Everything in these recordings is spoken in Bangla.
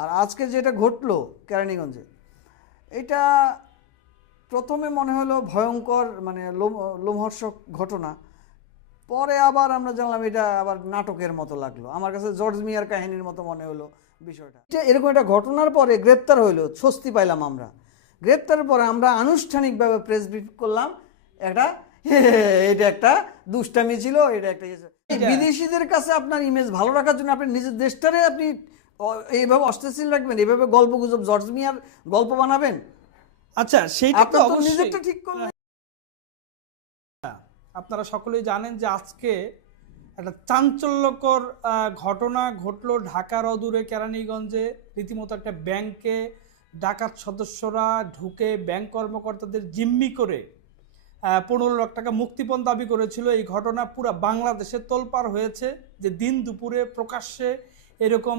আর আজকে যেটা ঘটলো কেরানীগঞ্জে, এটা প্রথমে মনে হলো ভয়ঙ্কর মানে লোমহর্ষক ঘটনা, পরে আবার আমরা জানলাম এটা আবার নাটকের মতো লাগলো। আমার কাছে জর্জ মিয়ার কাহিনীর মতো মনে হলো বিষয়টা। এরকম একটা ঘটনার পরে গ্রেপ্তার হইলো, স্বস্তি পাইলাম আমরা। গ্রেপ্তারের পরে আমরা আনুষ্ঠানিকভাবে প্রেস ব্রিফ করলাম, এটা এটা একটা দুষ্টামি ছিল, এটা একটা বিদেশিদের কাছে আপনার ইমেজ ভালো রাখার জন্য আপনি নিজের দেশটারে আপনি এইভাবে অস্থিতিশীল রাখবেন, এইভাবে গল্প গুজব জর্জ মিয়ার গল্প বানাবেন। আচ্ছা, সেইটা তো আপনার তো অবশ্যই নিজেরটা ঠিক করলেন। আপনারা সকলেই জানেন যে আজকে একটা চাঞ্চল্যকর ঘটনা ঘটলো ঢাকার অদূরে কেরানীগঞ্জে। রীতিমতো একটা ব্যাংকে ডাকাত সদস্যরা ঢুকে ব্যাংক কর্মকর্তাদের জিম্মি করে 15 লাখ টাকা মুক্তিপণ দাবি করেছিল। এই ঘটনা পুরো বাংলাদেশে তোলপাড় হয়েছে যে দিন দুপুরে প্রকাশ্যে এরকম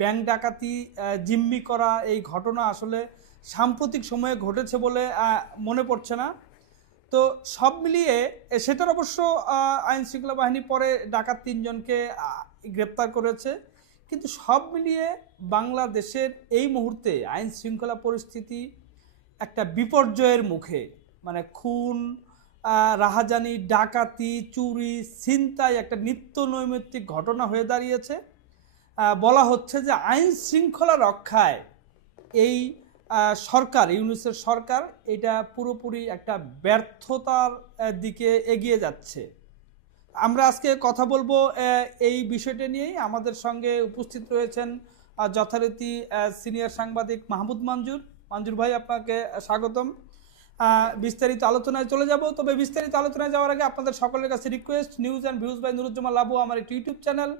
ব্যাংক ডাকাতি জিম্মি করা এই ঘটনা আসলে সাম্প্রতিক সময়ে ঘটেছে বলে মনে পড়ছে না। তো সব মিলিয়ে সেটার অবশ্য আইন শৃঙ্খলা বাহিনী পরে ডাকাত 3 জনকে গ্রেপ্তার করেছে, কিন্তু সব মিলিয়ে বাংলাদেশের এই মুহূর্তে আইন শৃঙ্খলা পরিস্থিতি একটা বিপর্যয়ের মুখে। মানে খুন, রাহাজানি, ডাকাতি, চুরি, ছিনতাই একটা নিত্য নৈমিত্তিক ঘটনা হয়ে দাঁড়িয়েছে। বলা হচ্ছে যে আইন শৃঙ্খলা রক্ষায় এই সরকার, ইউনূসের সরকার, এটা পুরোপুরি একটা ব্যর্থতার দিকে এগিয়ে যাচ্ছে। আমরা আজকে কথা বলবো এই বিষয়টা নিয়েই। আমাদের সঙ্গে উপস্থিত রয়েছেন যথারীতি সিনিয়র সাংবাদিক মাহমুদ মঞ্জুর। মঞ্জুর ভাই, আপনাকে স্বাগতম। বিস্তারিত আলোচনায় চলে যাব, তবে বিস্তারিত আলোচনায় যাওয়ার আগে আপনাদের সকলের কাছে request, news and views by Nuruzzaman Labu আমার একটি ইউটিউব চ্যানেল।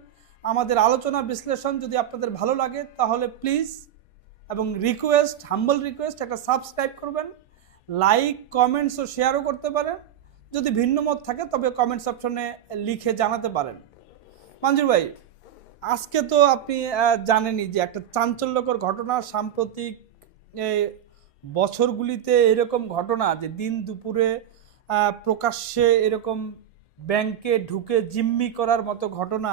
আমাদের আলোচনা বিশ্লেষণ যদি আপনাদের ভালো লাগে তাহলে প্লিজ এবং রিকোয়েস্ট, হাম্বল রিকোয়েস্ট, একটা সাবস্ক্রাইব করবেন, লাইক, কমেন্টস ও শেয়ারও করতে পারেন। যদি ভিন্ন মত থাকে তবে কমেন্টস অপশনে লিখে জানাতে পারেন। মঞ্জুর ভাই, আজকে তো আপনি জানেনই যে একটা চাঞ্চল্যকর ঘটনা, সাম্প্রতিক বছরগুলিতে এরকম ঘটনা যে দিন দুপুরে প্রকাশ্যে এরকম ব্যাংকে ঢুকে জিম্মি করার মতো ঘটনা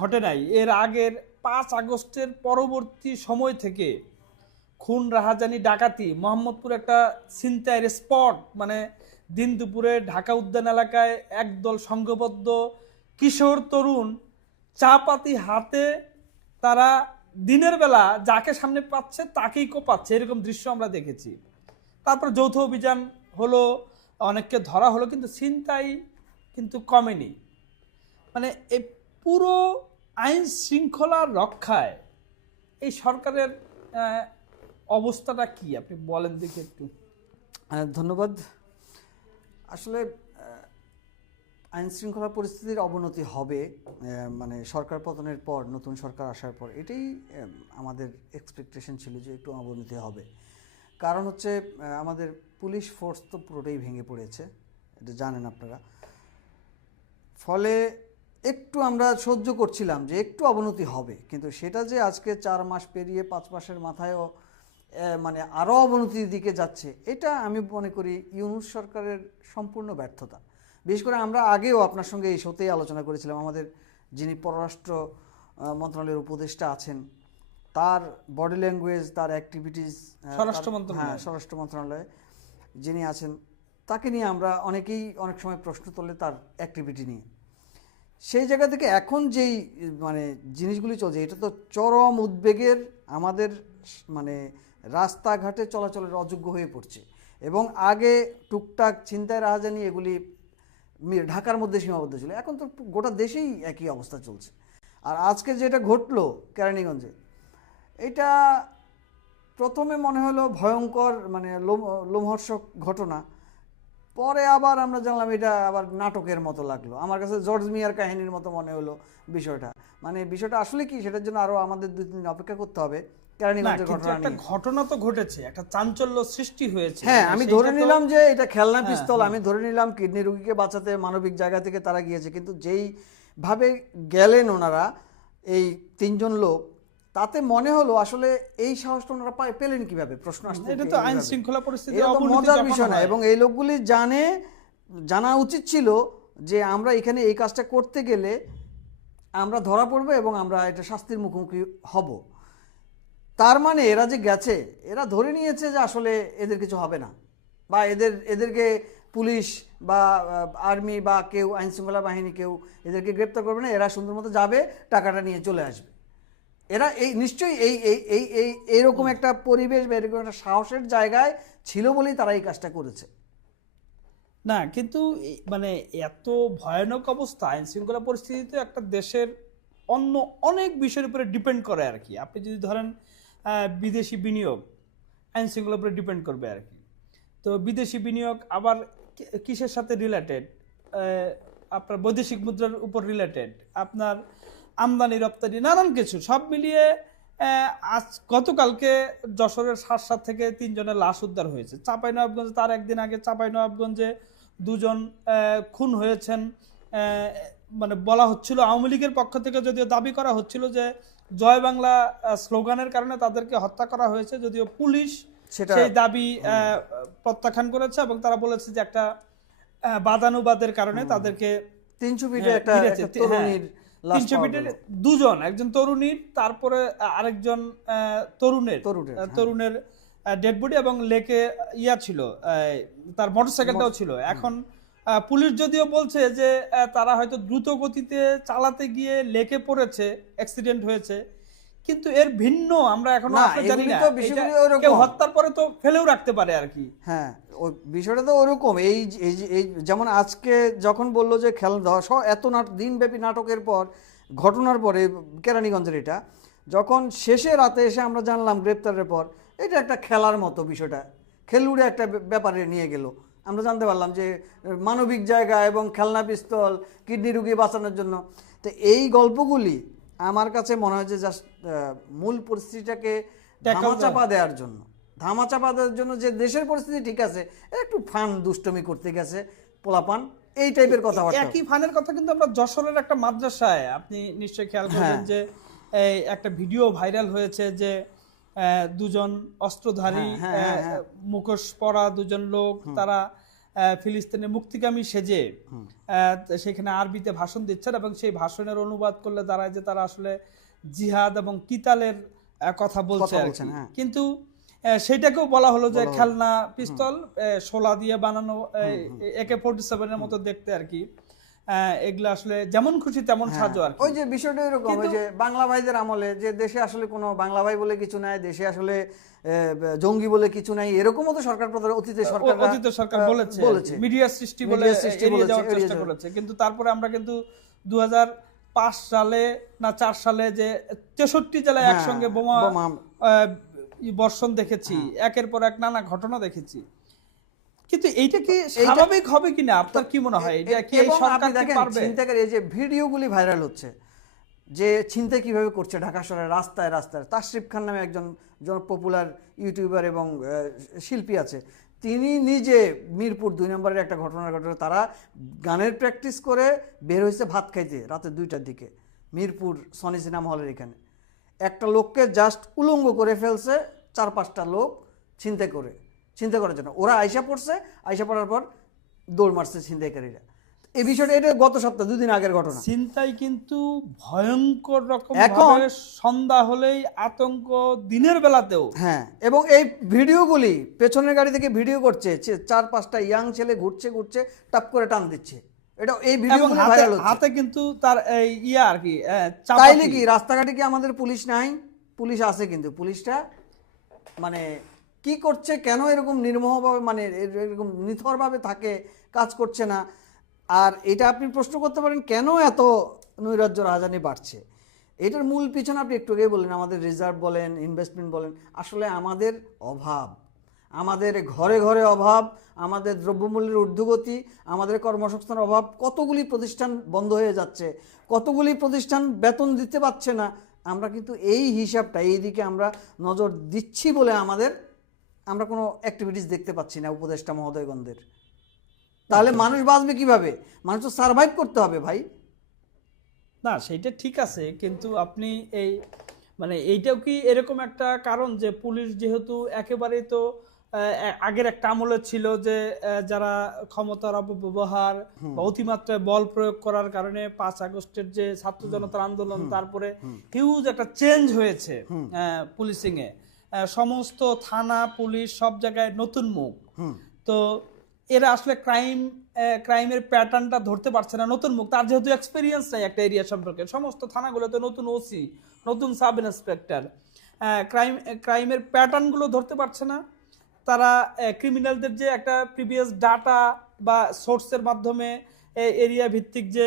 ঘটে নাই। এর আগের 5 আগস্টের পরবর্তী সময় থেকে খুন, রাহাজানি, ডাকাতি, মোহাম্মদপুর একটা ছিনতাইয়ের স্পট, মানে দিন দুপুরে ঢাকা উদ্যান এলাকায় একদল সংঘবদ্ধ কিশোর তরুণ চা পাতি হাতে তারা দিনের বেলা যাকে সামনে পাচ্ছে তাকেই কোপাচ্ছে, এরকম দৃশ্য আমরা দেখেছি। তারপর যৌথ অভিযান হলো, অনেককে ধরা হলো, কিন্তু ছিনতাই কিন্তু কমেনি। মানে এই পুরো আইন শৃঙ্খলা রক্ষায় এই সরকারের অবস্থাটা কি, আপনি বলেন দেখি একটু। ধন্যবাদ। আসলে আইন শৃঙ্খলা পরিস্থিতির অবনতি হবে, মানে সরকার পতনের পর, নতুন সরকার আসার পর এটাই আমাদের এক্সপেকটেশন ছিল যে একটু অবনতি হবে। কারণ হচ্ছে আমাদের পুলিশ ফোর্স তো পুরোটাই ভেঙে পড়েছে, এটা জানেন আপনারা। ফলে একটু আমরা সহ্য করছিলাম যে একটু অবনতি হবে, কিন্তু সেটা যে আজকে 4 মাস পেরিয়ে 5 মাসের মাথায়ও মানে আরও অবনতির দিকে যাচ্ছে, এটা আমি মনে করি ইউনূস সরকারের সম্পূর্ণ ব্যর্থতা। বিশেষ করে আমরা আগেও আপনার সঙ্গে এই শোতেই আলোচনা করেছিলাম, আমাদের যিনি পররাষ্ট্র মন্ত্রণালয়ের উপদেষ্টা আছেন, তার বডি ল্যাঙ্গুয়েজ, তার অ্যাক্টিভিটিস, স্বরাষ্ট্র মন্ত্রণালয়ে যিনি আছেন তাকে নিয়ে আমরা অনেকেই অনেক সময় প্রশ্ন তোলে তার অ্যাক্টিভিটি নিয়ে। সেই জায়গা থেকে এখন যেই মানে জিনিসগুলি চলছে, এটা তো চরম উদ্বেগের। আমাদের মানে রাস্তাঘাটে চলাচলের অযোগ্য হয়ে পড়ছে, এবং আগে টুকটাক ছিনতাই, রাহাজানি এগুলি ঢাকার মধ্যে সীমাবদ্ধ ছিল, এখন তো গোটা দেশেই একই অবস্থা চলছে। আর আজকে যেটা ঘটলো কেরানীগঞ্জে, এটা প্রথমে মনে হলো ভয়ঙ্কর মানে লোমহর্ষক ঘটনা, পরে আবার আমরা জানলাম এটা আবার নাটকের মতো লাগলো। আমার কাছে জর্জ মিয়ার কাহিনীর মতো মনে হলো বিষয়টা। মানে বিষয়টা আসলে কি, সেটার জন্য আরো আমাদের 2-3 দিন অপেক্ষা করতে হবে। একটা ঘটনা তো ঘটেছে, একটা চাঞ্চল্য সৃষ্টি হয়েছে। হ্যাঁ, আমি ধরে নিলাম যে এটা খেলনা পিস্তল, আমি ধরে নিলাম কিডনি রোগীকে বাঁচাতে মানবিক জায়গা থেকে তারা গিয়েছে, কিন্তু যেই ভাবে গেলেন ওনারা, এই 3 জন লোক, তাতে মনে হলো আসলে এই সাহসটা ওনারা পেলেন কিভাবে, প্রশ্ন আসছে। এটা তো আইন শৃঙ্খলা পরিস্থিতি মজার বিষয় না, এবং এই লোকগুলি জানা উচিত ছিল যে আমরা এখানে এই কাজটা করতে গেলে আমরা ধরা পড়বো এবং আমরা এটা শাস্তির মুখোমুখি হব। তার মানে এরা যে গেছে, এরা ধরে নিয়েছে যে আসলে এদের কিছু হবে না, বা এদেরকে পুলিশ বা আর্মি বা কেউ আইন শৃঙ্খলা বাহিনী কেউ এদেরকে গ্রেপ্তার করবে না, এরা সুন্দর মতো যাবে, টাকাটা নিয়ে চলে আসবে। এরা এই নিশ্চয়ই এইরকম একটা পরিবেশ বা এরকম একটা সাহসের জায়গায় ছিল বলেই তারা এই কাজটা করেছে। না কিন্তু মানে এত ভয়ানক অবস্থা আইন শৃঙ্খলা পরিস্থিতিতে একটা দেশের অন্য অনেক বিষয়ের উপরে ডিপেন্ড করে আর কি। আপনি যদি ধরেন বিদেশি বিনিয়োগ আইন শৃঙ্খলার উপরে ডিপেন্ড করবে আর কি। তো বিদেশি বিনিয়োগ আবার কিসের সাথে রিলেটেড? আপনার বৈদেশিক মুদ্রার উপর রিলেটেড, আপনার আমদানি রপ্তানি, নানান কিছু সব মিলিয়ে আজ গতকালকে যশোরের সাতসাত থেকে 3 জনের লাশ উদ্ধার হয়েছে। চাঁপাইনবাবগঞ্জে তার একদিন আগে চাঁপাইনবাবগঞ্জে 2 জন খুন হয়েছেন। মানে বলা হচ্ছিল আওয়ামী লীগের পক্ষ থেকে, যদিও দাবি করা হচ্ছিল যে জয় বাংলা স্লোগানের কারণে তাদেরকে হত্যা করা হয়েছে, যদিও পুলিশ সেই দাবি প্রত্যাখ্যান করেছে এবং তারা বলেছে যে একটা বাদানুবাদের কারণে তাদেরকে 300 ফিটে একটা তরুণীর 300 ফিটের 2 জন, একজন তরুণীর, তারপরে আরেকজন তরুণের ডেড বডি এবং লেকে ছিল, তার মোটরসাইকেলটাও ছিল। এখন পুলিশ যদিও বলছে যে তারা হয়তো দ্রুত গতিতে চালাতে গিয়ে লেকে পড়েছে, অ্যাক্সিডেন্ট হয়েছে, কিন্তু এর ভিন্ন আমরা এখনো জানি না। কেউ হত্যার পরে তো ফেলেও রাখতে পারে আর কি। হ্যাঁ, ওই বিষয়টা তো ওরকম। এই যেমন আজকে যখন বললো যে এত দিনব্যাপী নাটকের পর, ঘটনার পরে কেরানীগঞ্জের এটা যখন শেষে রাতে এসে আমরা জানলাম গ্রেপ্তারের পর, এটা একটা খেলার মতো বিষয়টা, খেলুড়ে একটা ব্যাপারে নিয়ে গেল। আমরা জানতে পারলাম যে মানবিক জায়গা এবং খেলনা পিস্তল, কিডনি রুগী বাঁচানোর জন্য। তো এই গল্পগুলি আমার কাছে মনে হয় যে জাস্ট মূল পরিস্থিতিটাকে ধামাচাপা দেওয়ার জন্য, যে দেশের পরিস্থিতি ঠিক আছে, একটু ফান দুষ্টমি করতে গেছে পোলাপান, এই টাইপের কথাবার্তা। একই ফানের কথা কিন্তু আমরা যশোরের একটা মাদ্রাসায়, আপনি নিশ্চয়ই খেয়াল করবেন যে একটা ভিডিও ভাইরাল হয়েছে যে 2 জন অস্ত্রধারী মুখোশ পরা 2 জন লোক, তারা ফিলিস্তিনের মুক্তিকামী সেজে সেখানে আরবিতে ভাষণ দিচ্ছেন এবং সেই ভাষণের অনুবাদ করলে দাঁড়ায় যে তারা আসলে জিহাদ এবং কিতালের কথা বলছে। কিন্তু সেটাকেও বলা হলো যে খেলনা পিস্তল, শোলা দিয়ে বানানো AK-47 এর মতো দেখতে আর কি। এগুলো আসলে যেমন খুশি তেমন সাজো আর কি। ওই যে বিষয়টা এরকম, ওই যে বাংলা ভাইদের আমলে যে দেশে আসলে কোনো বাংলা ভাই বলে কিছু নাই, দেশে আসলে জঙ্গি বলে কিছু নাই, এরকমও তো সরকার অতীতে সরকার বলেছে, মিডিয়া সৃষ্টি বলে এড়িয়ে যাওয়ার চেষ্টা করেছে। কিন্তু তারপরে আমরা কিন্তু 2005 সালে না 4 সালে যে 63 জেলায় একসঙ্গে বোমা বর্ষণ দেখেছি, একের পর এক নানা ঘটনা দেখেছি। কিন্তু এইটা কি স্বাভাবিক হবে কিনা আপনার কি মনে হয়? এটা কি এই সরকার কি পারবে? ছিনতাইয়ের এই যে ভিডিওগুলি ভাইরাল হচ্ছে, যে ছিনতাই কিভাবে করছে ঢাকা শহরের রাস্তায় রাস্তায়। তাশরিফ খান নামে একজন পপুলার ইউটিউবার এবং শিল্পী আছে, তিনি নিজে মিরপুর 2 নম্বরের একটা ঘটনা, তারা গানের প্র্যাকটিস করে বের হয়েছে ভাত খাইতে রাতে 2টার দিকে, মিরপুর সনি সিনেমা হলের এখানে। একটা লোককে জাস্ট উলঙ্গ করে ফেলছে 4-5টা লোক ছিনতাই করার জন্য। ওরা আইসা পড়ার পর দৌড় মারছে ছিনতাইকারীরা। এই বিষয়টা এটা গত সপ্তাহ 2 দিন আগের ঘটনা। ছিনতাই কিন্তু ভয়ঙ্কর রকম ভাবে সন্ধ্যা হলেই আতঙ্ক, দিনের বেলাতেও। হ্যাঁ, এবং এই ভিডিওগুলি পেছনের গাড়ি থেকে ভিডিও করছে, 4-5টা ইয়াং ছেলে ঘুরছে টাপ করে টান দিচ্ছে। এটা এই ভিডিওগুলো ভাইরাল হচ্ছে। হাতে কিন্তু তার আর কি তাইলে কি রাস্তাঘাটে কি আমাদের পুলিশ নাই? পুলিশ আছে, কিন্তু পুলিশটা মানে কি করছে, কেন এরকম নির্মমভাবে, মানে এরকম নিথরভাবে থাকে, কাজ করছে না। আর এটা আপনি প্রশ্ন করতে পারেন কেন এত নৈরাজ্য রাজধানী বাড়ছে। এটার মূল পিছনে আপনি একটু আগে বললেন, আমাদের রিজার্ভ বলেন, ইনভেস্টমেন্ট বলেন, আসলে আমাদের অভাব, আমাদের ঘরে ঘরে অভাব, আমাদের দ্রব্যমূল্যের ঊর্ধ্বগতি, আমাদের কর্মসংস্থানের অভাব। কতগুলি প্রতিষ্ঠান বন্ধ হয়ে যাচ্ছে, কতগুলি প্রতিষ্ঠান বেতন দিতে পারছে না। আমরা কিন্তু এই হিসাবটা, এই দিকে আমরা নজর দিচ্ছি বলে আমরা কোনো অ্যাক্টিভিটিস দেখতে পাচ্ছি না উপদেষ্টা মহোদয়গণদের। তাহলে মানুষ বাঁচবে কিভাবে? মানুষ তো সার্ভাইভ করতে হবে ভাই। না সেটা ঠিক আছে, কিন্তু আপনি এইটাও কি এরকম একটা কারণ যে পুলিশ যেহেতু একেবারেই তো আগের একটা আমলে ছিল যে যারা ক্ষমতার অপব্যবহার বা অতিমাত্রায় বল প্রয়োগ করার কারণে ৫ আগস্টের যে ছাত্র জনতার আন্দোলন, তারপরে হিউজ একটা চেঞ্জ হয়েছে পুলিশিং এ, সমস্ত থানা পুলিশ সব জায়গায় নতুন মুখ। তো এরা আসলে ক্রাইমের প্যাটার্নটা ধরতে পারছে না, নতুন মুখ, তার যেহেতু এক্সপিরিয়েন্স নাই একটা এরিয়া সম্পর্কে। সমস্ত থানাগুলোতে নতুন ওসি, নতুন সাব ইন্সপেক্টর, ক্রাইমের প্যাটার্নগুলো ধরতে পারছে না। তারা ক্রিমিনালদের যে একটা প্রিভিয়াস ডাটা বা সোর্সের মাধ্যমে এরিয়া ভিত্তিক যে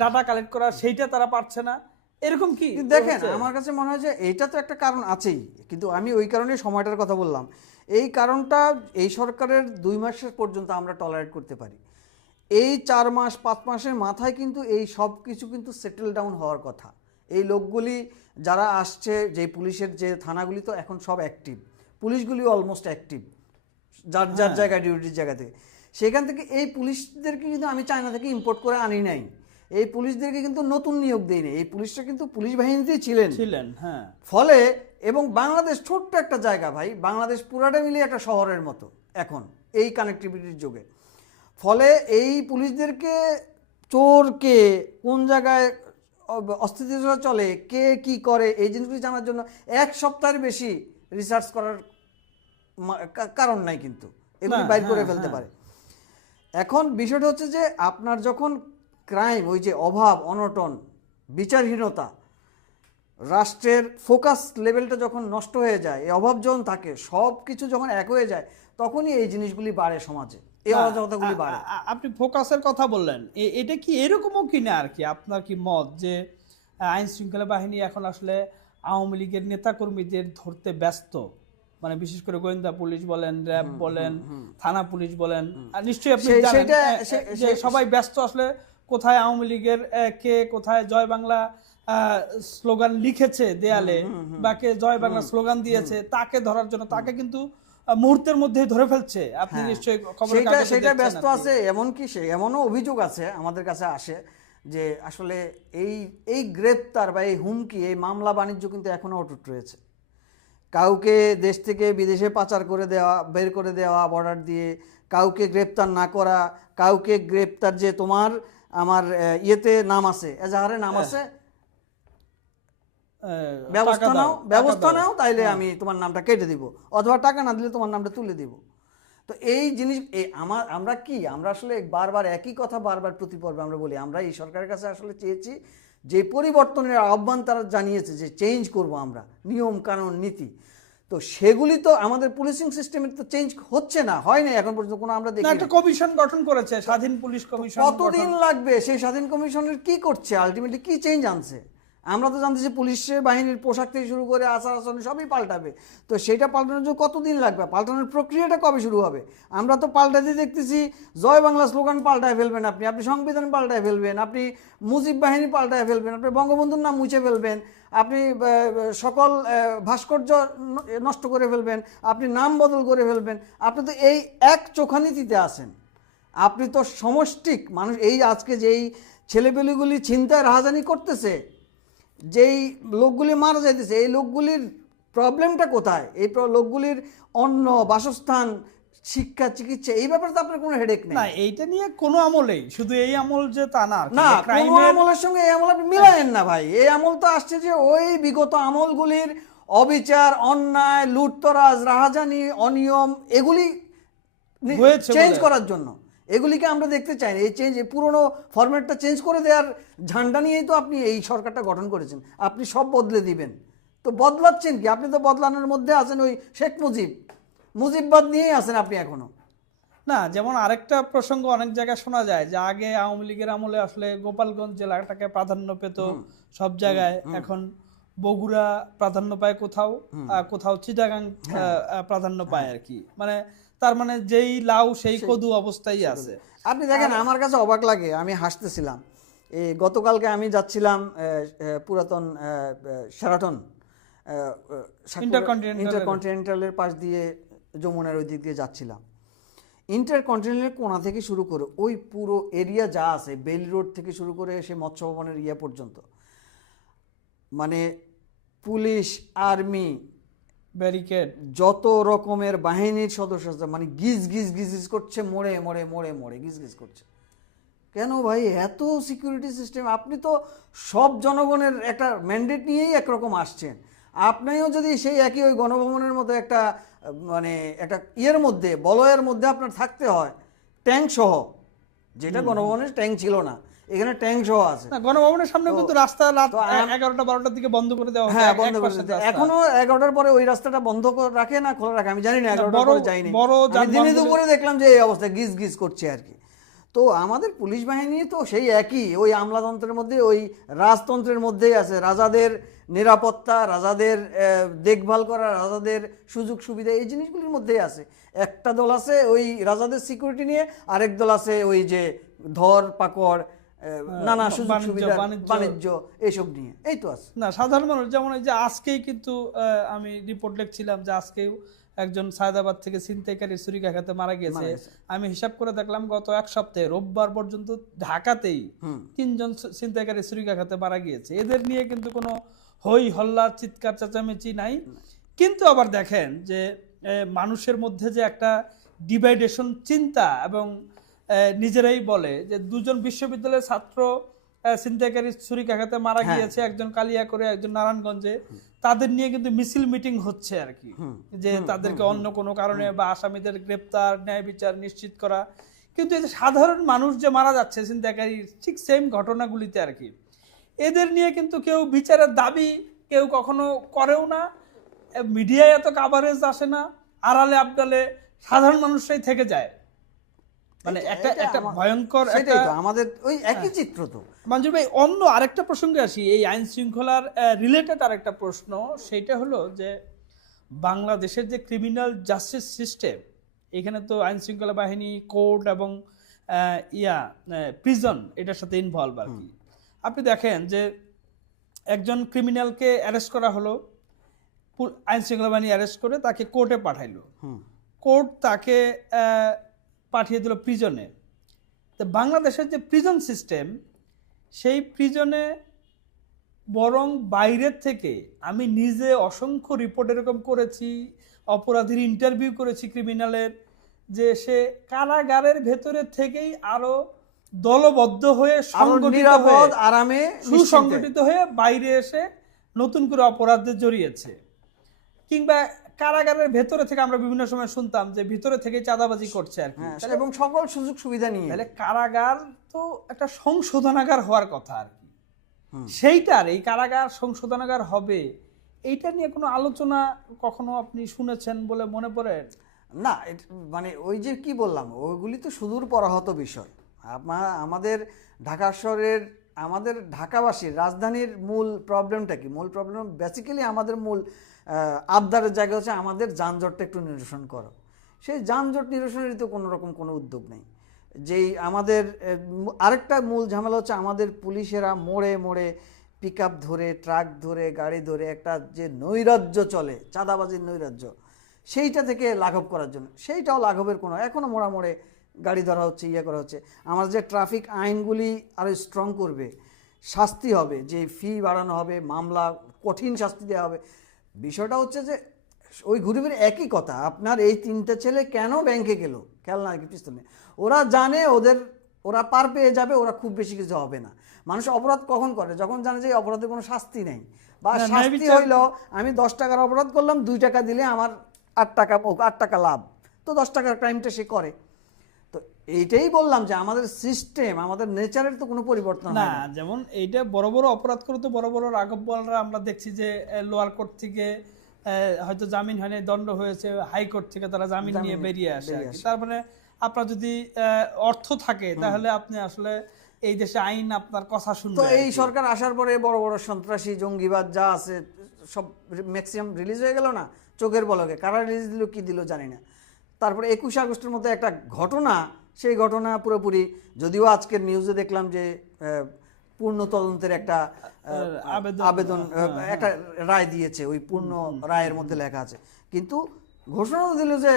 ডাটা কালেক্ট করা, সেইটা তারা পারছে না। এরকম কি দেখেন, আমার কাছে মনে হয় যে এইটা তো একটা কারণ আছেই, কিন্তু আমি ওই কারণে সময়টার কথা বললাম। এই কারণটা এই সরকারের 2 মাসের পর্যন্ত আমরা টলারেট করতে পারি। এই 4 মাস 5 মাসের মাথায় কিন্তু এই সব কিছু কিন্তু সেটেল ডাউন হওয়ার কথা। এই লোকগুলি যারা আসছে, যে পুলিশের যে থানাগুলি তো এখন সব অ্যাক্টিভ, পুলিশগুলি অলমোস্ট অ্যাক্টিভ যার যার জায়গায় ডিউটির জায়গা থেকে। সেখান থেকে এই পুলিশদেরকে কিন্তু আমি চায়না থেকে ইম্পোর্ট করে আনি নাই, এই পুলিশদেরকে কিন্তু নতুন নিয়োগ দেয়নি, এই পুলিশটা কিন্তু পুলিশ বাহিনীতেই ছিলেন। হ্যাঁ, ফলে এবং বাংলাদেশ ছোট্ট একটা জায়গা ভাই, বাংলাদেশ পুরাটা মিলিয়ে একটা শহরের মতো এখন এই কানেক্টিভিটির যুগে। ফলে এই পুলিশদেরকে চোরকে কোন জায়গায় অস্থিতিশীলতা চলে, কে কি করে, এই জিনিসগুলি জানার জন্য 1 সপ্তাহের বেশি রিসার্চ করার কারণ নাই, কিন্তু এগুলি বাইর করে ফেলতে পারে। এখন বিষয়টা হচ্ছে যে আপনার যখন ক্রাইম, ওই যে অভাব অনটন, বিচারহীনতা, রাষ্ট্রের ফোকাস লেভেলটা যখন নষ্ট হয়ে যায়, এই অভাব যখন থাকে, সব কিছু যখন এক হয়ে যায়, তখনই এই জিনিসগুলি বাড়ে সমাজে, এই অরাজকতাগুলি বাড়ে। আপনি ফোকাসের কথা বললেন, এটা কি এরকমও কিনা আর কি? আপনার কি মত যে আইন শৃঙ্খলা বাহিনী এখন আসলে আওয়ামী লীগের নেতাকর্মীদের ধরতে ব্যস্ত? মানে বিশেষ করে গোয়েন্দা পুলিশ বলেন, র্যাব বলেন, থানা পুলিশ বলেন, আর নিশ্চয়ই আপনি জানেন যে সবাই ব্যস্ত আসলে কোথায় আওয়ামী লীগের কে কোথায় জয় বাংলা স্লোগান লিখেছে দেয়ালে, বা কে জয় বাংলা স্লোগান দিয়েছে, তাকে ধরার জন্য তাকে কিন্তু মুহূর্তের মধ্যেই ধরে ফেলছে। আপনি নিশ্চয়ই খবরের কাগজে সেটা দেখছেন। ব্যস্ত আছে, এমনকি এমনও অভিযোগ আছে আমাদের কাছে আসে যে আসলে এই গ্রেপ্তার বা এই হুমকি, এই মামলা বাণিজ্য কিন্তু এখনো অটুট রয়েছে। কাউকে দেশ থেকে বিদেশে পাচার করে দেওয়া, বের করে দেওয়া বর্ডার দিয়ে, কাউকে গ্রেপ্তার না করা, কাউকে গ্রেপ্তার যে তোমার আমার ইয়েতে নাম আছে, এজাহারে নাম আছে, ব্যবস্থা নাও তাইলে আমি তোমার নামটা কেটে দিব, অথবা টাকা না দিলে তোমার নামটা তুলে দিব। তো এই জিনিস আমরা আসলে বারবার একই কথা বারবার প্রতি পর্বে আমরা বলি, আমরা এই সরকারের কাছে আসলে চেয়েছি যে পরিবর্তনের আহ্বান তারা জানিয়েছে যে চেঞ্জ করব আমরা নিয়ম কানুন নীতি, তো সেগুলি তো আমাদের পুলিশিং সিস্টেমের তো চেঞ্জ হচ্ছে না, হয় না এখন পর্যন্ত কোনো আমরা দেখি। একটা কমিশন গঠন করেছে, স্বাধীন পুলিশ কমিশন। কতদিন লাগবে? সেই স্বাধীন কমিশনের কি করছে, আলটিমেটলি কি চেঞ্জ আনছে? আমরা তো জানতেছি পুলিশের বাহিনীর পোশাক থেকে শুরু করে আচার আচরণ সবই পাল্টাবে, তো সেটা পাল্টানোর জন্য কতদিন লাগবে? পাল্টানোর প্রক্রিয়াটা কবে শুরু হবে? আমরা তো পাল্টাতে দেখতেছি, জয় বাংলা স্লোগান পাল্টায় ফেলবেন, আপনি সংবিধান পাল্টায় ফেলবেন, আপনি মুজিব বাহিনী পাল্টায় ফেলবেন, আপনি বঙ্গবন্ধুর নাম মুছে ফেলবেন, আপনি সকল ভাস্কর্য নষ্ট করে ফেলবেন, আপনি নাম বদল করে ফেলবেন। আপনি তো এই এক চোখানীতিতে আছেন, আপনি তো সমষ্টিক মানুষ। এই আজকে যেই ছেলেপেলেগুলি ছিনতাই রাহাজানি করতেছে, যেই লোকগুলি মারা যাইতেছে, এই লোকগুলির প্রবলেমটা কোথায়? এই লোকগুলির অন্ন, বাসস্থান, শিক্ষা, চিকিৎসা, এই ব্যাপারে তো আপনার কোনো হেডেক নেই। না, এইটা নিয়ে কোনো আমলেই, শুধু এই আমল যে তা না, কোনো আমলের সঙ্গে এই আমল আপনি মিলায়েন না ভাই। এই আমল তো আসছে যে ওই বিগত আমলগুলির অবিচার, অন্যায়, লুটতরাজ, রাহাজানি, অনিয়ম, এগুলি চেঞ্জ করার জন্য। এগুলিকে আমরা দেখতে চাই না। এই চেঞ্জ, এই পুরনো ফরম্যাটটা চেঞ্জ করে দেওয়ার ঝান্ডা নিয়েই তো আপনি এই সরকারটা গঠন করেছেন। আপনি সব বদলে দিবেন, তো বদলাচ্ছেন কি? আপনি তো বদলানোর মধ্যে আছেন ওই শেখ মুজিববাদ নিয়েই আছেন আপনি এখনো। না, যেমন আরেকটা প্রসঙ্গ অনেক জায়গায় শোনা যায় যে আগে আওয়ামী লীগের আমলে আসলে গোপালগঞ্জ জেলাটাকে প্রাধান্য পেত সব জায়গায়, এখন বগুড়া প্রাধান্য পায় কোথাও, কোথাও চিটাগাং প্রাধান্য পায় আর কি। মানে তার মানে যেই লাউ সেই কদু অবস্থায় আছে। আপনি দেখেন, আমার কাছে অবাক লাগে, আমি হাসতেছিলাম। এই গতকালকে আমি যাচ্ছিলাম পুরাতন শেরাটন ইন্টারকন্টিনেন্টালের পাশ দিয়ে, যমুনার ওই দিক দিয়ে যাচ্ছিলাম। ইন্টারকন্টিনেন্টালের কোণা থেকে শুরু করে ওই পুরো এরিয়া যা আছে, বেল রোড থেকে শুরু করে সে মৎস্য ভবনের পর্যন্ত, মানে পুলিশ, আর্মি, ব্যারিকেড, যত রকমের বাহিনীর সদস্য আছে, মানে গিজ গিজ গিজ গিজ করছে, মোড়ে মোড়ে মোড়ে মোড়ে গিজ গিজ করছে। কেন ভাই এত সিকিউরিটি সিস্টেম? আপনি তো সব জনগণের একটা ম্যান্ডেট নিয়েই একরকম আসছেন, আপনিও যদি সেই একই ওই গণভবনের মতো একটা মানে একটা ইয়ের মধ্যে, বলয়ের মধ্যে আপনার থাকতে হয় ট্যাঙ্ক সহ, যেটা গণভবনের ট্যাঙ্ক ছিল না, এখানে ট্যাঙ্ক সহ আছে। না গণভবনের সামনে কিন্তু রাস্তা রাত 11টা-12টার দিকে বন্ধ করে দেওয়া হয়। হ্যাঁ, বন্ধ করে দিতে। এখনো 11টার পরে ওই রাস্তাটা বন্ধ রাখে না খোলা রাখে আমি জানি না, 11টার পরে যাইনি, আমি দিনে দুপুরে দেখলাম যে এই অবস্থা গিজ গিজ করছে আর কি। তো আমাদের পুলিশ বাহিনী তো সেই একই ওই আমলাতন্ত্রের মধ্যে, ওই রাজতন্ত্রের মধ্যেই আছে। রাজাদের নিরাপত্তা, রাজাদের দেখভাল করা, রাজাদের সুযোগ সুবিধা, এই জিনিসগুলির মধ্যেই আছে। একটা দল আছে ওই রাজাদের সিকিউরিটি নিয়ে, আরেক দল আছে ওই যে ধর পাকড়, নানা সুযোগ সুবিধা, বাণিজ্য, এইসব নিয়ে, এই তো আছে। না সাধারণ মানুষ যেমন এই যে আজকেই কিন্তু আমি রিপোর্ট লিখছিলাম যে আজকেও একজন সায়দাবাদ থেকে ছিনতাইকারী ছুরিকাঘাতে মারা গিয়েছে। আমি হিসাব করে দেখলাম গত এক সপ্তাহে রোববার পর্যন্ত ঢাকাতেই 3 জন ছিনতাইকারী ছুরিকাঘাতে মারা গিয়েছে। এদের নিয়ে কিন্তু কোনো হই হল্লা, চিৎকার চেঁচামেচি নাই। কিন্তু আবার দেখেন যে মানুষের মধ্যে যে একটা ডিভাইডেশন চিন্তা, এবং নিজেরাই বলে যে 2 জন বিশ্ববিদ্যালয়ের ছাত্র ছিনতাইকারী ছুরিকাঘাতে মারা গিয়েছে, একজন কালিয়াকৈরে, একজন নারায়ণগঞ্জে, তাদের নিয়ে কিন্তু মিছিল মিটিং হচ্ছে আর কি, যে তাদেরকে অন্য কোনো কারণে বা আসামিদের গ্রেপ্তার, ন্যায় বিচার নিশ্চিত করা। কিন্তু এই যে সাধারণ মানুষ যে মারা যাচ্ছে ছিনতাইকারী, ঠিক সেম ঘটনাগুলিতে আর কি, এদের নিয়ে কিন্তু কেউ বিচারের দাবি কেউ কখনো করেও না, মিডিয়ায় এত কাভারেজ আসে না, আড়ালে আবডালে সাধারণ মানুষরাই থেকে যায়। মানে একটা ভয়ঙ্কর, সেটাই তো আমাদের ওই একই চিত্র। তো মঞ্জুর ভাই, অন্য আরেকটা প্রসঙ্গে আসি, এই আইন শৃঙ্খলার রিলেটেড আরেকটা প্রশ্ন, সেটা হলো যে বাংলাদেশের যে ক্রিমিনাল জাস্টিস সিস্টেম, এখানে তো আইন শৃঙ্খলা বাহিনী, কোর্ট এবং প্রিজন এটার সাথে ইনভলভ আর কি। আপনি দেখেন যে একজন ক্রিমিনালকে অ্যারেস্ট করা হলো, আইন শৃঙ্খলা বাহিনী অ্যারেস্ট করে তাকে কোর্টে পাঠাইলো, কোর্ট তাকে পাঠিয়ে দিল প্রিজনে। তো বাংলাদেশের যে প্রিজন সিস্টেম, সেই প্রিজনে বরং বাইরের থেকে, আমি নিজে অসংখ্য রিপোর্ট এরকম করেছি, অপরাধীর ইন্টারভিউ করেছি ক্রিমিনালের, যে সে কারাগারের ভেতরে থেকেই আরো দলবদ্ধ হয়ে সুসংগঠিত হয়ে বাইরে এসে নতুন করে অপরাধে জড়িয়েছে। কিংবা কারাগারের ভেতরে থেকে আমরা বিভিন্ন সময় শুনতাম যে ভিতরে থেকে চাঁদাবাজি করছে আর কি, এবং সকল সুযোগ সুবিধা নিয়ে। তাহলে কারাগার তো একটা সংশোধনাগার হওয়ার কথা আর কি, সেইটার এই কারাগার সংশোধনাগার হবে, এইটা নিয়ে কোনো আলোচনা কখনো আপনি শুনেছেন বলে মনে পড়ে? না, মানে ওই যে কি বললাম, ওইগুলি তো সুদূর পরাহত বিষয়। আমাদের ঢাকা শহরের, আমাদের ঢাকাবাসীর রাজধানীর মূল প্রবলেমটা কি? মূল প্রবলেম বেসিক্যালি আমাদের মূল আবদারের জায়গা হচ্ছে আমাদের যানজটটা একটু নিরসন করো। সেই যানজট নিরসনের তো কোনো রকম কোনো উদ্যোগ নেই। যেই আমাদের আরেকটা মূল ঝামেলা হচ্ছে আমাদের পুলিশেরা মোড়ে মোড়ে পিকআপ ধরে, ট্রাক ধরে, গাড়ি ধরে একটা যে নৈরাজ্য চলে, চাঁদাবাজির নৈরাজ্য, সেইটা থেকে লাঘব করার জন্য, সেইটাও লাঘবের কোনো, এখনও মোড়া মোড়ে গাড়ি ধরা হচ্ছে, ইয়ে করা হচ্ছে। আমার যে ট্রাফিক আইনগুলি আরও স্ট্রং করবে, শাস্তি হবে, যে ফি বাড়ানো হবে, মামলা কঠিন শাস্তি দেওয়া হবে। বিষয়টা হচ্ছে যে ওই ঘুরিবের একই কথা, আপনার এই 3টে ছেলে কেন ব্যাংকে গেল, খেয়াল না কি পিস্তল নেই, ওরা জানে ওরা পার পেয়ে যাবে, ওরা খুব বেশি কিছু হবে না। মানুষ অপরাধ কখন করে? যখন জানে যে অপরাধের কোনো শাস্তি নেই, বা শাস্তি হইল আমি 10 টাকার অপরাধ করলাম, 2 টাকা দিলে আমার 8 টাকা লাভ, তো 10 টাকার ক্রাইমটা সে করে। তো এইটাই বললাম যে আমাদের সিস্টেম, আমাদের নেচারের তো কোনো পরিবর্তন না। যেমন এইটা বড় বড় অপরাধ করে তো বড় বড় রাঘববোয়ালরা আমরা দেখছি যে লোয়ার কোর্ট থেকে হয়তো জামিন হয়নি, দণ্ড হয়েছে, হাইকোর্ট থেকে তারা জামিন নিয়ে বেরিয়ে আসে। তার মানে আপনার যদি অর্থ থাকে তাহলে আপনি আসলে এই দেশে আইন আপনার কথা শুনবে। তো এই সরকার আসার পরে বড় বড় সন্ত্রাসী, জঙ্গিবাদ যা আছে সব ম্যাক্সিমাম রিলিজ হয়ে গেল না চোখের পলকে। কারা রিলিজ দিল কি দিল জানি না। তারপরে 21 আগস্টের মতো একটা ঘটনা, সেই ঘটনা পুরোপুরি, যদিও আজকের নিউজে দেখলাম যে পূর্ণ তদন্তের একটা আবেদন, একটা রায় দিয়েছে, ওই পূর্ণ রায়ের মধ্যে লেখা আছে, কিন্তু ঘোষণা দিল যে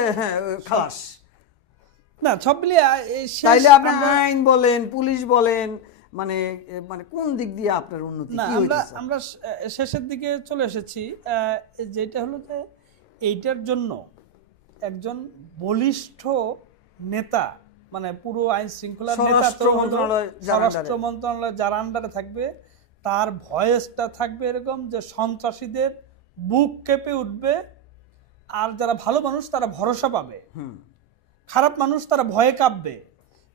খালাস। না সব মিলিয়ে তাইলে আপনি আইন বলেন, পুলিশ বলেন, মানে মানে কোন দিক দিয়ে আপনার উন্নতি? না আমরা শেষের দিকে চলে এসেছি, যেটা হলো যে এইটার জন্য একজন বলিষ্ঠ নেতা, মানে পুরো আইন শৃঙ্খলার নেতা, স্বরাষ্ট্র মন্ত্রণালয় যার স্বরাষ্ট্র মন্ত্রণালয় যার আন্ডারে থাকবে, তার ভয়েসটা থাকবে এরকম যে সন্ত্রাসীদের বুক কেঁপে উঠবে, আর যারা ভালো মানুষ তারা ভরসা পাবে, খারাপ মানুষ তারা ভয়ে কাঁপবে।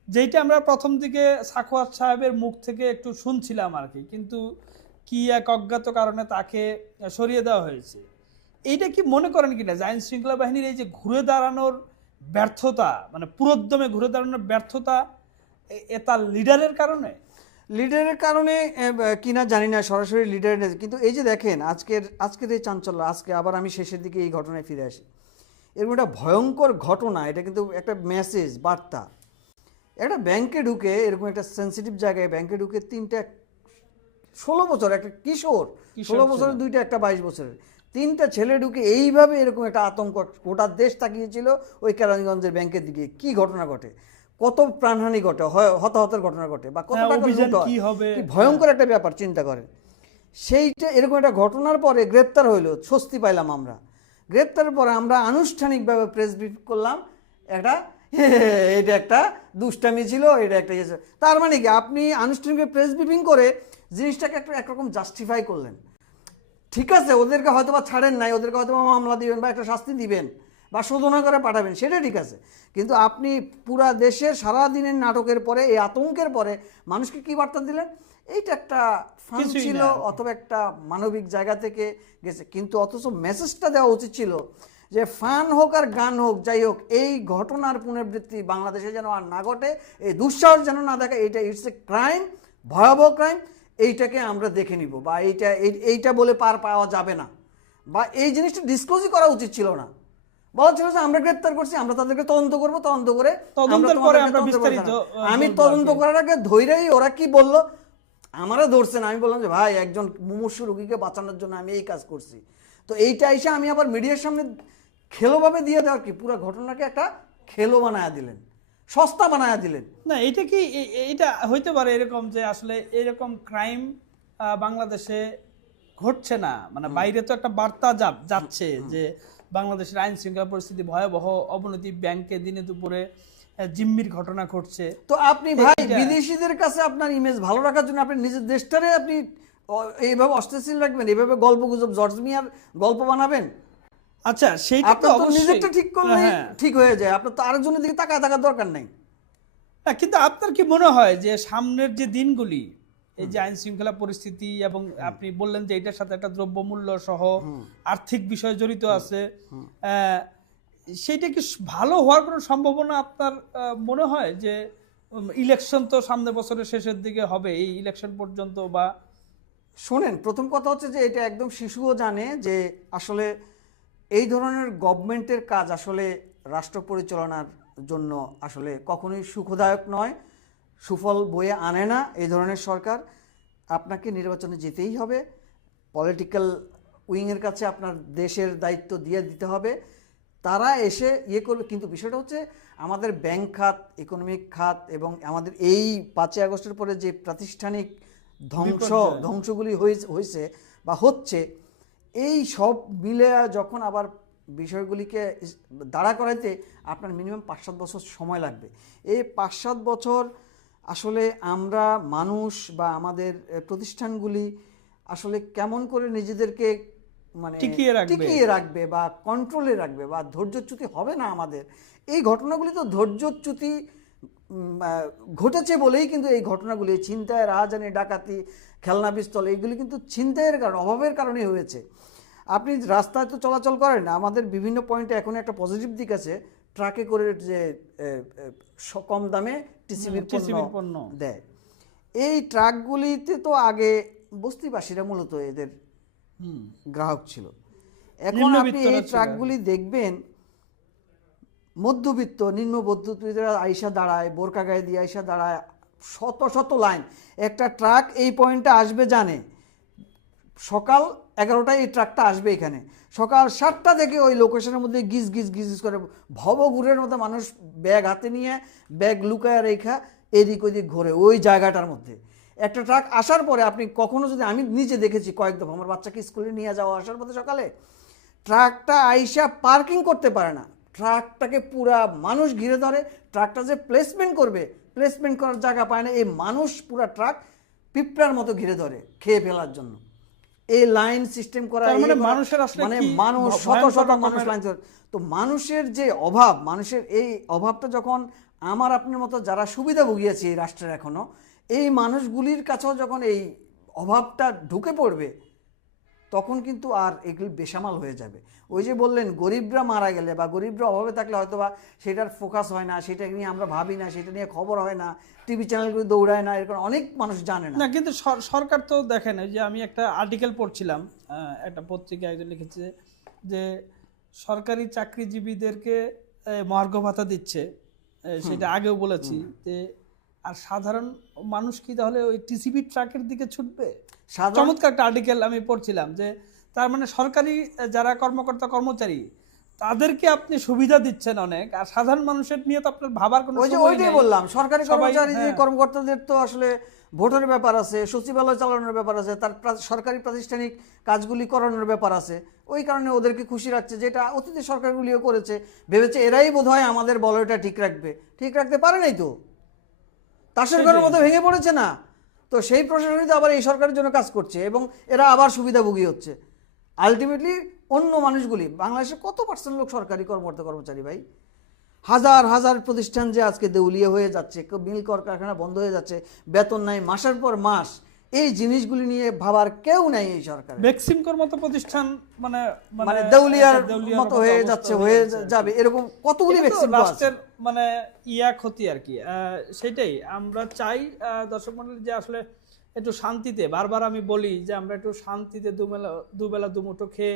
যেইটা আমরা প্রথম দিকে সাখোয়াত সাহেবের মুখ থেকে একটু শুনছিলাম আর কি, কিন্তু কি এক অজ্ঞাত কারণে তাকে সরিয়ে দেওয়া হয়েছে। এইটা কি মনে করেন কিনা যে আইন শৃঙ্খলা বাহিনীর এই যে ঘুরে দাঁড়ানোর ব্যর্থতা, মানে পুরোদমে ঘুরে দাঁড়ানোর ব্যর্থতা, তার লিডারের কারণে? লিডারের কারণে কিনা জানি না, সরাসরি লিডারের, কিন্তু এই যে দেখেন আজকের এই চাঞ্চল্য, আজকে আবার আমি শেষের দিকে এই ঘটনায় ফিরে আসি। এরকম একটা ভয়ঙ্কর ঘটনা, এটা কিন্তু একটা মেসেজ, বার্তা। একটা ব্যাংকে ঢুকে, এরকম একটা সেন্সিটিভ জায়গায় ব্যাংকে ঢুকে 16 বছর একটা কিশোর, 16 বছরের দুইটা, একটা 22 বছরের, 3টা ছেলে ঢুকে এইভাবে এরকম একটা আতঙ্ক, গোটা দেশ তাকিয়েছিল ওই কেরানীগঞ্জের ব্যাংকের দিকে। কি ঘটনা ঘটে, কত প্রাণহানি ঘটে, হতাহতের ঘটনা ঘটে, বা কত টাকা লুট হয়, কি ভয়ঙ্কর একটা ব্যাপার চিন্তা করেন। সেইটা এরকম একটা ঘটনার পরে গ্রেপ্তার হইলো, স্বস্তি পাইলাম আমরা। গ্রেপ্তারের পরে আমরা আনুষ্ঠানিকভাবে প্রেস ব্রিফ করলাম, এটা একটা দুষ্টামি ছিল, এটা একটা ইয়ে ছিল। তার মানে কি, আপনি আনুষ্ঠানিকভাবে প্রেস ব্রিফিং করে জিনিসটাকে একরকম জাস্টিফাই করলেন। ঠিক আছে, ওদেরকে হয়তো বা ছাড়েন নাই, ওদেরকে হয়তো বা মামলা দিবেন বা একটা শাস্তি দিবেন বা শোধনা করে পাঠাবেন, সেটা ঠিক আছে, কিন্তু আপনি পুরা দেশের সারাদিনের নাটকের পরে, এই আতঙ্কের পরে মানুষকে কি বার্তা দিলেন? এইটা একটা ফান ছিল অথবা একটা মানবিক জায়গা থেকে গেছে, কিন্তু অথচ মেসেজটা দেওয়া উচিত ছিল যে ফান হোক আর গান হোক, যাই হোক, এই ঘটনার পুনরাবৃত্তি বাংলাদেশে যেন আর না ঘটে, এই দুঃসাহস যেন না দেখে। এইটা ইটস এ ক্রাইম, ভয়াবহ ক্রাইম, এইটাকে আমরা দেখে নিব, বা এইটা বলে পার পাওয়া যাবে না, বা এই জিনিসটা ডিসক্লোজই করা উচিত ছিল না। বলা ছিল যে আমরা গ্রেপ্তার করছি, আমরা তাদেরকে তদন্ত করবো, তদন্ত করে আমি তদন্ত করার আগে ধৈরেই ওরা কি বললো, আমারও ধরছেন, আমি বললাম যে ভাই, একজন মুমূর্ষু রোগীকে বাঁচানোর জন্য আমি এই কাজ করছি। তো এইটা এসে আমি আবার মিডিয়ার সামনে খেলোভাবে দিয়ে দেওয়ার কি, পুরো ঘটনাকে একটা খেলো বানায়া দিলেন, সস্তা বানায়া দিলেন। না, এটা কি, এটা হইতে পারে এরকম যে আসলে এরকম ক্রাইম বাংলাদেশে ঘটছে না, মানে বাইরে তো একটা বার্তা যাচ্ছে যে বাংলাদেশের আইন শৃঙ্খলা পরিস্থিতি ভয়াবহ অবনতি, ব্যাংকে দিনে দুপুরে জিম্মির ঘটনা ঘটছে। তো আপনি ভাই বিদেশিদের কাছে আপনার ইমেজ ভালো রাখার জন্য আপনি নিজের দেশটারে আপনি এইভাবে অস্থিতিশীল রাখবেন, এইভাবে গল্প গুজব, জর্জ মিয়ার গল্প বানাবেন? আচ্ছা, সেইটা তো নিজেরটা ঠিক করলে ঠিক হয়ে যায়, আপনার তো আরেকজনের দিকে তাকায় থাকার দরকার নাই। কিন্তু আপনার কি মনে হয় যে সামনের যে দিনগুলি, এই যে আইন শৃঙ্খলা পরিস্থিতি, এবং আপনি বললেন যে এটার সাথে একটা দ্রব্যমূল্য সহ আর্থিক বিষয় জড়িত আছে, সেইটা কি ভালো হওয়ার কোনো সম্ভাবনা আপনার মনে হয়? যে ইলেকশন তো সামনের বছরের শেষের দিকে হবে, এই ইলেকশন পর্যন্ত, বা শোনেন, প্রথম কথা হচ্ছে যে এটা একদম শিশুও জানে যে আসলে এই ধরনের গভর্নমেন্টের কাজ আসলে রাষ্ট্র পরিচালনার জন্য আসলে কখনোই সুখদায়ক নয়, সুফল বয়ে আনে না এই ধরনের সরকার। আপনাকে নির্বাচনে যেতেই হবে, পলিটিক্যাল উইংয়ের কাছে আপনার দেশের দায়িত্ব দিয়ে দিতে হবে, তারা এসে ইয়ে করবে। কিন্তু বিষয়টা হচ্ছে আমাদের ব্যাংক খাত, ইকোনমিক খাত, এবং আমাদের এই 5ই আগস্টের পরে যে প্রাতিষ্ঠানিক ধ্বংসগুলি হয়েছে বা হচ্ছে, এই সব মিলে যখন আবার বিষয়গুলিকে দাঁড়া করাইতে আপনার মিনিমাম 5-7 বছর সময় লাগবে। এই 5-7 বছর আসলে আমরা মানুষ বা আমাদের প্রতিষ্ঠানগুলি আসলে কেমন করে নিজেদেরকে মানে টিকিয়ে রাখবে বা কন্ট্রোলে রাখবে, বা ধৈর্যচ্যুতি হবে না আমাদের। এই ঘটনাগুলি তো ধৈর্যচ্যুতি ঘটেছে বলেই কিন্তু এই ঘটনাগুলি, ছিনতাই, রাহাজানি, ডাকাতি, খেলনা পিস্তল, এইগুলি কিন্তু ছিনতাইয়ের কারণে, অভাবের কারণেই হয়েছে। আপনি রাস্তায় তো চলাচল করেন, আমাদের বিভিন্ন পয়েন্টে এখন একটা পজিটিভ দিক আছে, ট্রাকে করে যে কম দামে টিসিবির পণ্য দেয়। এই ট্রাকগুলিতে তো আগে বস্তিবাসীরা মূলত এদের গ্রাহক ছিল। এখন আপনি এই ট্রাকগুলি দেখবেন মধ্যবিত্ত, নিম্ন মধ্যবিত্তরা আইসা দাঁড়ায়, বোরকা গায়ে দিয়ে আইসা দাঁড়ায়, শত শত লাইন। একটা ট্রাক এই পয়েন্টে আসবে জানে, সকাল 11টায় এই ট্রাকটা আসবে এখানে, সকাল 7টা থেকে ওই লোকেশনের মধ্যে গিজ গিজ গিজ করে ভবঘুরের মতো মানুষ ব্যাগ হাতে নিয়ে, ব্যাগ লুকায় রেখা এদিক ওদিক ঘোরে ওই জায়গাটার মধ্যে। একটা ট্রাক আসার পরে আপনি কখনো যদি, আমি নিজে দেখেছি কয়েক দফা, আমার বাচ্চাকে স্কুলে নিয়ে যাওয়া আসার পথে সকালে ট্রাকটা আইসা পার্কিং করতে পারে না, ট্রাকটাকে পুরা মানুষ ঘিরে ধরে, ট্রাকটা যে প্লেসমেন্ট করবে, প্লেসমেন্ট করার জায়গা পায় না, এই মানুষ পুরা ট্রাক পিঁপড়ার মতো ঘিরে ধরে খেয়ে ফেলার জন্য। এই লাইন সিস্টেম করা, তার মানে এই করা, মানুষের আসলে মানে কি মানুষ শত ভয়ঙ্কর শত মানুষ রকমের- লাইন তো মানুষের যে অভাব, মানুষের এই অভাবটা যখন আমার আপনার মতো যারা সুবিধা ভুগিয়েছে এই রাষ্ট্রের এখনো, এই মানুষগুলির কাছেও যখন এই অভাবটা ঢুকে পড়বে, তখন কিন্তু আর এগুলি বেসামাল হয়ে যাবে। ওই যে বললেন গরিবরা মারা গেলে বা গরিবরা অভাবে থাকলে হয়তো বা সেটার ফোকাস হয় না, সেটা নিয়ে আমরা ভাবি না, সেটা নিয়ে খবর হয় না, টিভি চ্যানেলগুলো দৌড়ায় না, এরকম অনেক মানুষ জানে না। না, কিন্তু সরকার তো দেখেন, ওই যে আমি একটা আর্টিকেল পড়ছিলাম, একটা পত্রিকায় একজন লিখেছে যে সরকারি চাকরিজীবীদেরকে মহার্ঘ ভাতা দিচ্ছে, সেটা আগেও বলেছি যে, আর সাধারণ মানুষ কি তাহলে ওই টিসিবি ট্রাকের দিকে ছুটবে? সাধারণ চমৎকার একটা আর্টিকেল আমি পড়ছিলাম যে তার মানে সরকারি যারা কর্মকর্তা কর্মচারী তাদেরকে আপনি সুবিধা দিচ্ছেন অনেক, আর সাধারণ মানুষের নিয়ে তো আপনার ভাবার কোনো ওই যে সময় ওইটাই নেই। বললাম, সরকারি সবাই, কর্মচারী যে হ্যাঁ। কর্মকর্তাদের তো আসলে ভোটের ব্যাপার আছে, সচিবালয় চালানোর ব্যাপার আছে, তার সরকারি প্রাতিষ্ঠানিক কাজগুলি করানোর ব্যাপার আছে, ওই কারণে ওদেরকে খুশি রাখছে, যেটা অতীতের সরকারগুলিও করেছে, ভেবেছে এরাই বোধহয় আমাদের বলয়টা ঠিক রাখবে, ঠিক রাখতে পারে নাই তো, তাসের ঘরের মতো ভেঙে পড়েছে না তো, সেই প্রশাসনই তো আবার এই সরকারের জন্য কাজ করছে এবং এরা আবার সুবিধাভোগী হচ্ছে। আলটিমেটলি অন্য মানুষগুলি, বাংলাদেশে কত পার্সেন্ট লোক সরকারি কর্মকর্তা কর্মচারী ভাই, হাজার হাজার প্রতিষ্ঠান যে আজকে দেউলিয়া হয়ে যাচ্ছে, মিল কারখানা বন্ধ হয়ে যাচ্ছে, বেতন নাই মাসের পর মাস, এই জিনিসগুলি নিয়ে ভাবার কেউ নাই এই সরকার। বেক্সিমকোর মতো প্রতিষ্ঠান মানে মানে দেউলিয়ার দেউলিয়ার মতো হয়ে যাচ্ছে, হয়ে যাবে, এরকম কতগুলি এটা তো ভ্যাকসিন আছে। রাষ্ট্রের মানে ক্ষতি আর কি। সেটাই আমরা চাই দর্শক মণ্ডলী যে আসলে একটু শান্তিতে, বারবার আমি বলি যে আমরা একটু শান্তিতে দুবেলা দুমুঠো খেয়ে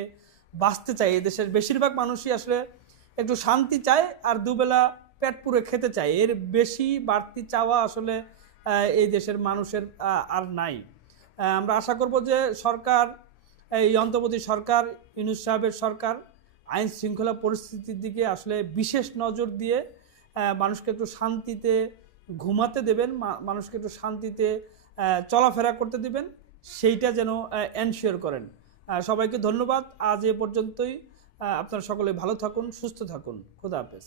বাঁচতে চাই। এই দেশের বেশিরভাগ মানুষই আসলে একটু শান্তি চায় আর দুবেলা পেট পুরে খেতে চায়, এর বেশি বাড়তি চাওয়া আসলে এই দেশের মানুষের আর নাই। আমরা আশা করব যে সরকার, এই অন্তর্বর্তী সরকার, ইউনূস সাহেবের সরকার আইন শৃঙ্খলা পরিস্থিতির দিকে আসলে বিশেষ নজর দিয়ে মানুষকে একটু শান্তিতে ঘুমাতে দেবেন, মানুষকে একটু শান্তিতে চলাফেরা করতে দিবেন, সেইটা যেন এনশিওর করেন। সবাইকে ধন্যবাদ, আজ এ পর্যন্তই। আপনারা সকলে ভালো থাকুন, সুস্থ থাকুন, খোদা হাফেজ।